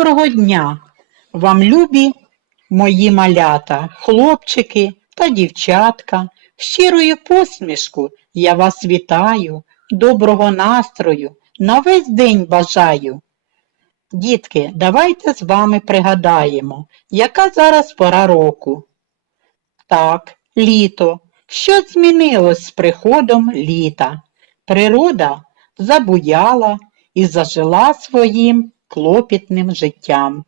Доброго дня вам, любі мої малята, хлопчики та дівчатка. Щирою посмішку я вас вітаю, доброго настрою, на весь день бажаю. Дітки, давайте з вами пригадаємо, яка зараз пора року. Так, літо. Що змінилось з приходом літа? Природа забуяла і зажила своїм клопітним життям.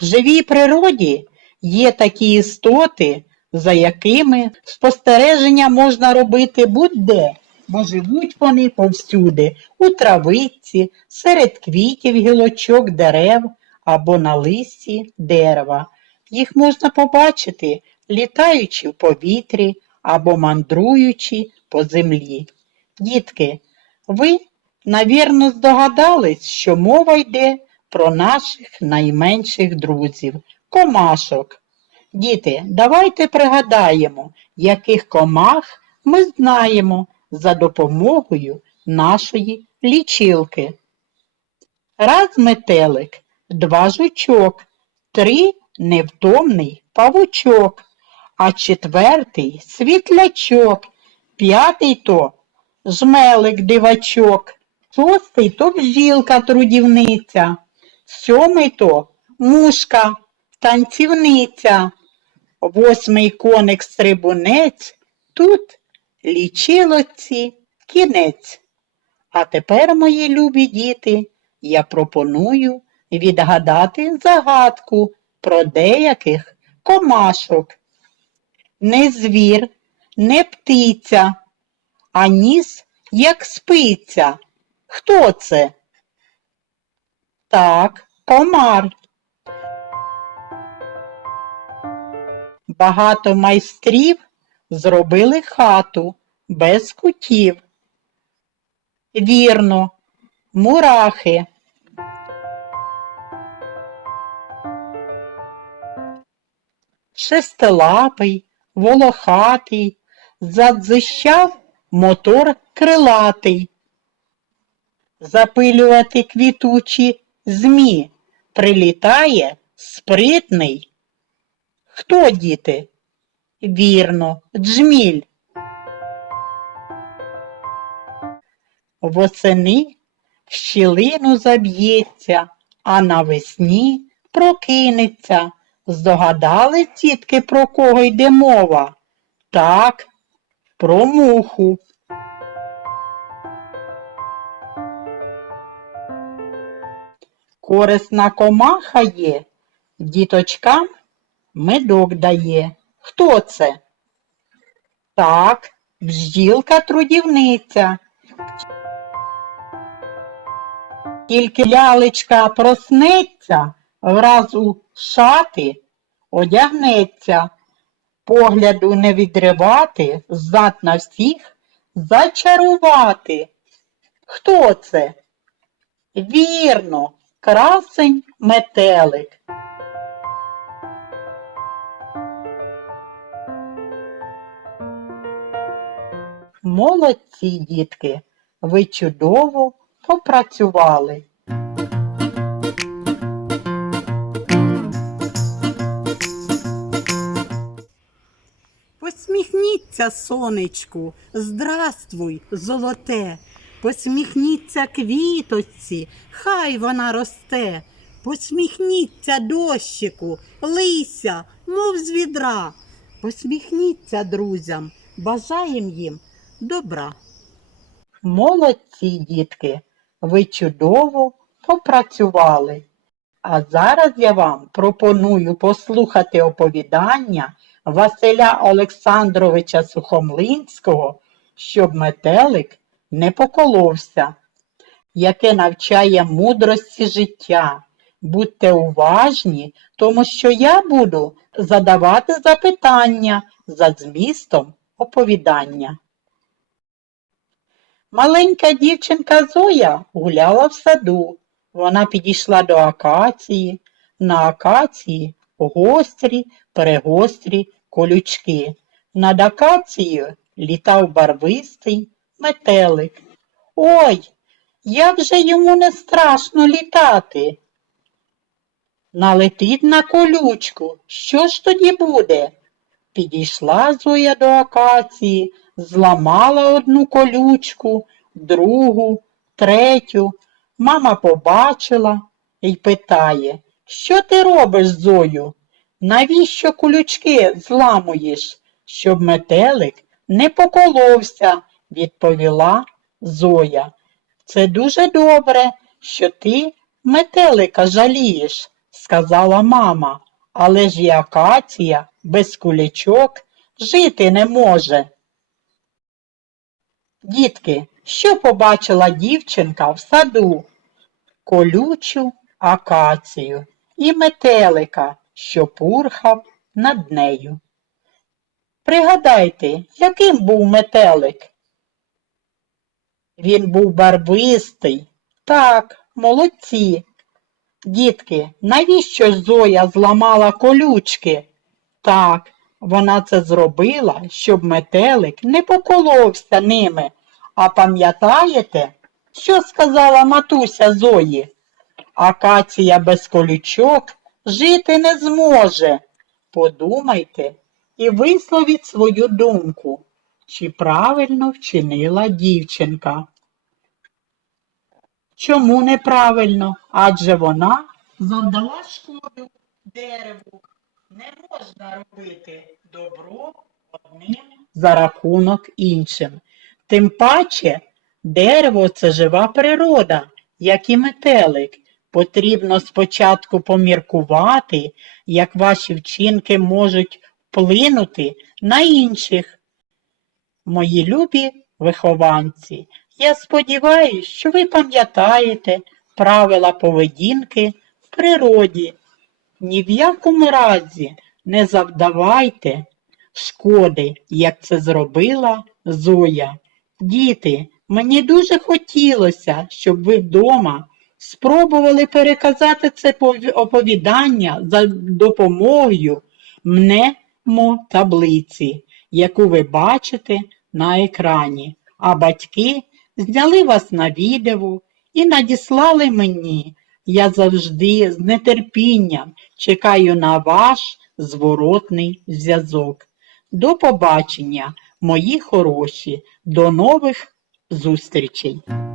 В живій природі є такі істоти, за якими спостереження можна робити будь-де, бо живуть вони повсюди, у травиці, серед квітів гілочок дерев або на листі дерева. Їх можна побачити, літаючи в повітрі або мандруючи по землі. Дітки, ви, навірно, здогадались, що мова йде про наших найменших друзів, комашок. Діти, давайте пригадаємо, яких комах ми знаємо за допомогою нашої лічилки. Раз метелик, два жучок, три невтомний павучок, а четвертий світлячок, п'ятий то жмелик дивачок, шостий то бжілка трудівниця, сьомий то мушка танцівниця, восьмий коник стрибунець, тут лічилоці кінець. А тепер, мої любі діти, я пропоную відгадати загадку про деяких комашок. Не звір, не птиця, а ніс, як спиця. Хто це? Так, комар. Багато майстрів зробили хату без кутів. Вірно, мурахи. Шестилапий, волохатий, задзищав мотор крилатий. Запилювати квітучі змі прилітає спритний. Хто, діти? Вірно, джміль. Восени в щілину заб'ється, а навесні прокинеться. Здогадали, тітки, про кого йде мова? Так, про муху. Корисна комаха є, діточкам медок дає. Хто це? Так, бджілка трудівниця. Тільки лялечка проснеться, враз у шати одягнеться, погляду не відривати, здатна всіх зачарувати. Хто це? Вірно, красень метелик. Молодці, дітки, ви чудово попрацювали. Посміхніться, сонечку, здравствуй, золоте. Посміхніться квіточці, хай вона росте. Посміхніться дощику, лися, мов з відра. Посміхніться друзям, бажаєм їм добра. Молодці, дітки, ви чудово попрацювали. А зараз я вам пропоную послухати оповідання Василя Олександровича Сухомлинського, щоб метелик не поколовся, яке навчає мудрості життя. Будьте уважні, тому що я буду задавати запитання за змістом оповідання. Маленька дівчинка Зоя гуляла в саду. Вона підійшла до акації. На акації гострі, перегострі колючки. Над акацією літав барвистий метелик. Ой, як же йому не страшно літати. налетить на колючку. Що ж тоді буде? Підійшла Зоя до акації, зламала одну колючку, другу, третю. Мама побачила і питає, що ти робиш, Зою? Навіщо колючки зламуєш? Щоб метелик не поколовся, відповіла Зоя. Це дуже добре, що ти метелика жалієш, сказала мама, але ж і акація без кулячок жити не може. Дітки, що побачила дівчинка в саду? Колючу акацію і метелика, що пурхав над нею. Пригадайте, яким був метелик? Він був барвистий. Так, молодці. Дітки, навіщо Зоя зламала колючки? Так, вона це зробила, щоб метелик не поколовся ними. А пам'ятаєте, що сказала матуся Зої? Акація без колючок жити не зможе. Подумайте і висловіть свою думку, чи правильно вчинила дівчинка. Чому неправильно? Адже вона завдала шкоду дереву. Не можна робити добро одним за рахунок іншим. Тим паче дерево це жива природа, як і метелик. Потрібно спочатку поміркувати, як ваші вчинки можуть вплинути на інших. Мої любі вихованці, я сподіваюся, що ви пам'ятаєте правила поведінки в природі. Ні в якому разі не завдавайте шкоди, як це зробила Зоя. Діти, мені дуже хотілося, щоб ви вдома спробували переказати це оповідання за допомогою мнемо-таблиці, яку ви бачите на екрані, а батьки зняли вас на відео і надіслали мені. Я завжди з нетерпінням чекаю на ваш зворотний зв'язок. До побачення, мої хороші, до нових зустрічей!